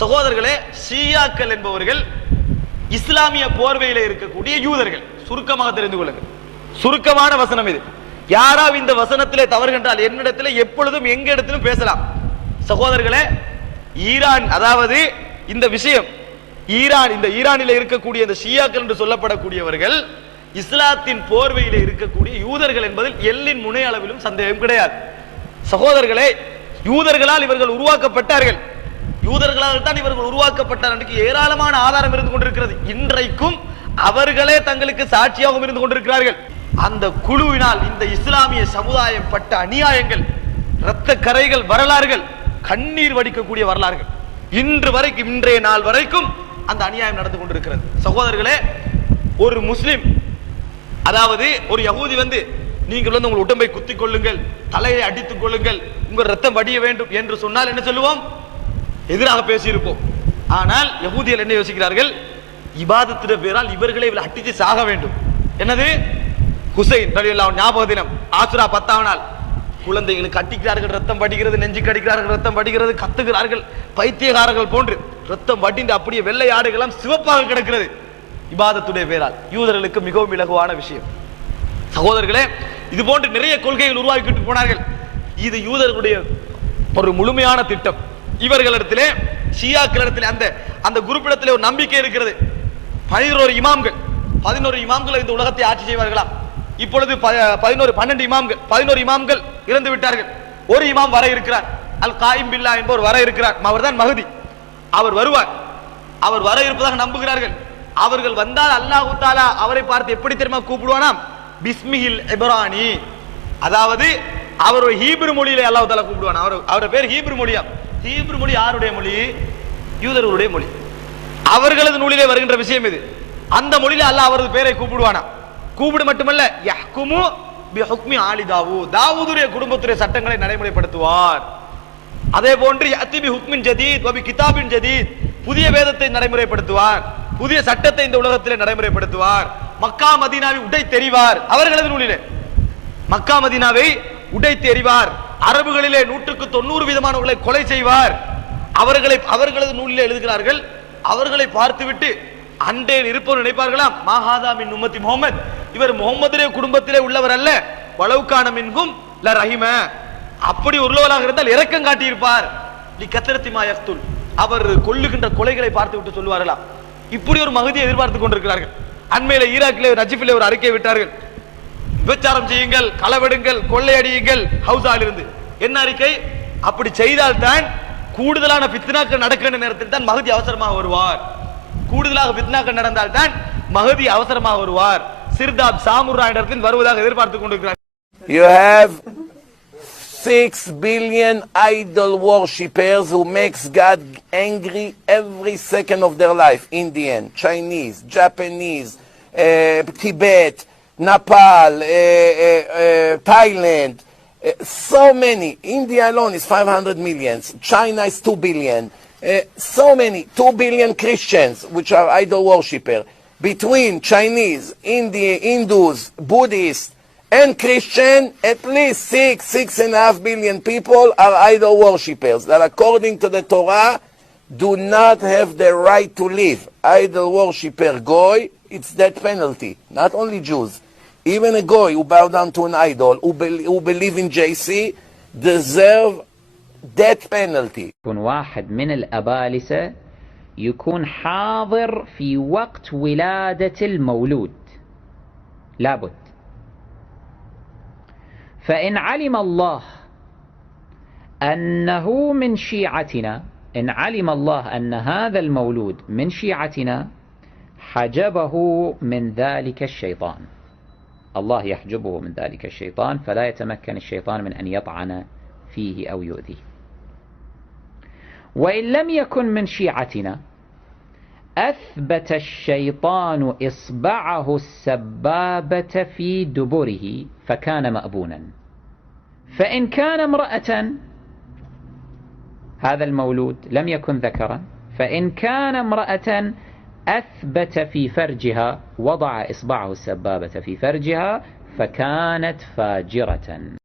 சகோதரர்களே ஷியாக்கள் என்பவர்கள் இஸ்லாமிய போர்வையில் இருக்கக்கூடிய யூதர்கள். சுருக்கமாக தெரிந்து கொள்ளுங்கள். சுருக்கமான வசனம் இது. யாராவது இந்த வசனத்திலே தவறுகின்றால் என்னிடத்தில் எப்பொழுதும் எங்க இடத்திலும் பேசலாம். சகோதரர்களே ஈரான் அதாவது இந்த விஷயம் ஈரான் இந்த ஈரானில் இருக்கக்கூடிய இந்த ஷியாக்கள் என்று சொல்லப்படக்கூடியவர்கள் இஸ்லாத்தின் போர்வையில் இருக்கக்கூடிய யூதர்கள் என்பதில் எல்லின் முனை அளவிலும் சந்தேகம் கிடையாது. சகோதரர்களே யூதர்களால் இவர்கள் உருவாக்கப்பட்டார்கள். யூதர்களால்தான் இவர்கள் உருவாக்கப்பட்டார் என்று ஏராளமான ஆதாரம் இருந்து கொண்டிருக்கிறது. இன்றைக்கும் அவர்களே தங்களுக்கு சாட்சியாகவும் இருந்து கொண்டிருக்கிறார்கள். அந்த குழுவினால் இந்த இஸ்லாமிய சமுதாயம் பட்ட அநியாயங்கள் இரத்த கரைகள் வரலாறுகள் கண்ணீர் வடிக்கக்கூடிய வரலாறுகள். இன்று வரைக்கும் இன்றைய நாள் வரைக்கும் அந்த அநியாயம் நடந்து கொண்டிருக்கிறது. சகோதரர்களே ஒரு முஸ்லிம் அதாவது ஒரு யகூதி வந்து நீங்கள் வந்து உங்கள் உடம்பை குத்திக் கொள்ளுங்கள் தலையை அடித்துக் கொள்ளுங்கள் உங்கள் ரத்தம் வடிய வேண்டும் என்று சொன்னால் என்ன சொல்லுவோம்? எதிராக பேசியிருப்போம். ஆனால் யகூதியர் என்ன யோசிக்கிறார்கள்? இபாதத்திட பேரால் இவர்களை இவளை அட்டிச்சு சாக வேண்டும். என்னது? ஹுசைன் ரலியல்லாஹு ஞாபக தினம் ஆசுரா பத்தாம் நாள். குழந்தைகளுக்கு அட்டிக்கிறார்கள் ரத்தம் வடிகிறது நெஞ்சு கடிக்கிறார்கள் ரத்தம் வடிகிறது கத்துகிறார்கள் பைத்தியகாரர்கள் போன்று ரத்தம் வடிந்து அப்படியே வெள்ளை ஆடுகளாம் சிவப்பாக கிடக்கிறது. இபாதத்துடைய பேரால். யூதர்களுக்கு மிகவும் இலகுவான விஷயம். சகோதரர்களே இது போன்று நிறைய கொள்கைகள் உருவாக்கிட்டு போனார்கள். இது யூதர்களுடைய ஒரு முழுமையான திட்டம். இவர்களிடத்திலே ஷியாக்களிடத்திலே அந்த அந்த குருப்பிடத்தில் ஒரு நம்பிக்கை இருக்கிறது. பதினோரு இமாம்கள் பதினோரு இமாம்கள் இந்த உலகத்தை ஆட்சி செய்வார்களாம் இப்பொழுது ப- பதினோரு பன்னெண்டு இமாம்கள் பதினோரு இமாம்கள் இறந்து விட்டார்கள். ஒரு இமாம் வர இருக்கிறார். அல் காயிம் பில்லா என்பவர் வர இருக்கிறார். அவர்தான் மகதி. அவர் வருவார். அவர் வர இருப்பதாக நம்புகிறார்கள். அவர்கள் வந்தால் அல்லாஹு தாலா அவரை பார்த்து எப்படி தெரியுமா கூப்பிடுவானாம்? பிஸ்மிஹில் எபரானி அதாவது அவர் ஹீப்ரு மொழியில அல்லாஹு தாலா கூப்பிடுவான் அவர் அவருடைய பேர் ஹீப்ரு மொழியா ஹீப்ரு மொழி யாருடைய மொழி? யூதர்களுடைய மொழி. அவர்களது நூலிலே வருகின்ற விஷயம் இது. அந்த மொழியில அல்ல அவரது பேரை கூப்பிடுவானா? கூப்பிடு மட்டுமல்ல யஹ்குமு பிஹுக்மி ஆலி தாவூத். தாவூதுடைய குடும்பத்துடைய சட்டங்களை நடைமுறைப்படுத்துவார். அதே போன்று அத்திபி ஹுக்மின் ஜதீத் வபி கிதாபின் ஜதீத். புதிய வேதத்தை நடைமுறைப்படுத்துவார். புதிய சட்டத்தை இந்த உலகத்திலே நடைமுறைப்படுத்துவார். மக்கா மதீனாவை உடை தெரிவார் அவர்களது நூலிலே. மக்கா மதீனாவை உடை தெரிவார் அரபுகளிலே நூற்றுக்கு தொண்ணூறு விதமானவர்களை கொலை செய்வார். அவர்களை அவர்களது நூலிலே எழுதுகிறார்கள். அவர்களை பார்த்துவிட்டு அண்டையில் இருப்பவர் நினைப்பார்களாம் மாஹாதா மின் உம்மத்தி முகமது இவர் முகமதுடைய குடும்பத்திலே உள்ளவர் அல்ல. வளவுக்கான மின்கும் ல ரஹிம. அப்படி உள்ளவராக இருந்தால் இரக்கம் காட்டியிருப்பார். நீ கத்திரத்தி மாயத்துல் அவர் கொல்லுகின்ற கொலைகளை பார்த்து விட்டு சொல்லுவார்களாம் இப்படி ஒரு மகதியை எதிர்பார்த்து கொண்டிருக்கிறார்கள். அண்மையில ஈராக்கிலே நஜிஃபிலே ஒரு அறிக்கை விட்டார்கள். விபச்சாரம் செய்யுங்கள் களவெடுங்கள் கொள்ளையடியுங்கள் ஹவுசால் இருந்து. என்ன அறிக்கை? அப்படி செய்தால் தான் கூடுதலான பித்னாக்கள் நடக்கின்ற நேரத்தில் தான் மகதி அவசரமாக வருவார். கூடுதலாக பித்னாக்கள் நடந்தால் தான் மகதி அவசரமாக வருவார். சிர்தாப் சாமுரா இடத்தில் வருவதாக எதிர்பார்த்து கொண்டிருக்கிறார். You have six billion idol worshippers who makes God angry every second of their life. Indian, Chinese, Japanese, uh, Tibet, Nepal, uh, uh, uh, Thailand. So many. India alone is 500 millions. China is 2 billion. So many. 2 billion Christians, which are idol worshippers. Between Chinese, India, Hindus, Buddhists, and Christian, at least six, six and a half billion people are idol worshippers that according to the Torah do not have the right to live. Idol worshipper goy, it's death penalty. Not only Jews. Even a goy who bow down to an idol, who, bel who believe in JC, deserve death penalty. يكون واحد من الأبالسة يكون حاضر في وقت ولادة المولود. لابد. فإن علم الله أنه من شيعتنا إن علم الله أن هذا المولود من شيعتنا حجبه من ذلك الشيطان. الله يحجبه من ذلك الشيطان فلا يتمكن الشيطان من أن يطعن فيه أو يؤذيه. وإن لم يكن من شيعتنا أثبت الشيطان إصبعه السبابة في دبره فكان مأبونا. فإن كان امرأة هذا المولود لم يكن ذكرا فإن كان امرأة أثبت في فرجها وضع إصبعه السبابة في فرجها فكانت فاجرة.